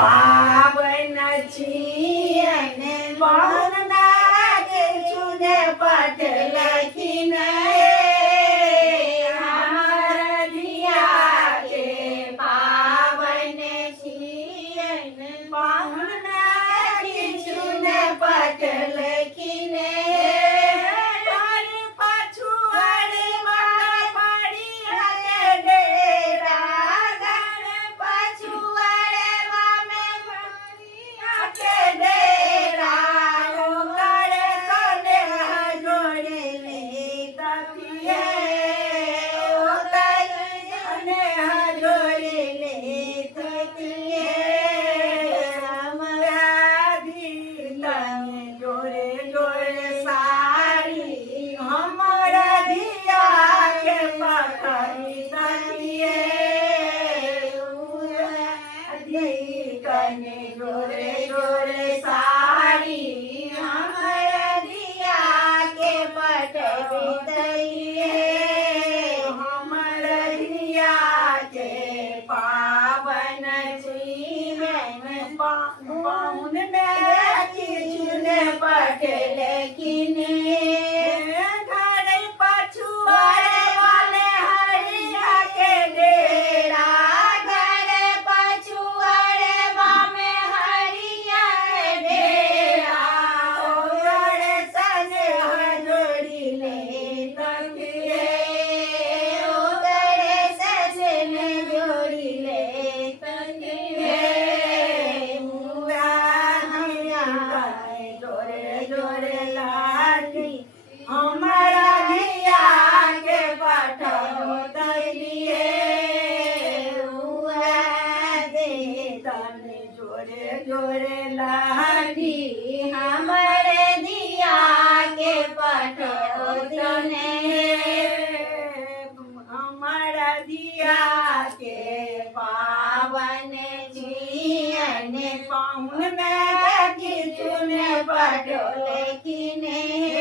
पावन छिए ने पावन नागे चुने पट लखीने हमार दिया के पावन छिए ने पावन नागे चुने पट लखीने जोरे जोरे साड़ी हमारा दिया के पटवी दइए हमारा दिया के पावन पावन चुने पटल किने हमारा दिया के पटो दिए जोरे जोरे लाठी हमारे दिया के पटो तने हमारा दिया के पावन जियने पावन में किचुने पटो लेकिने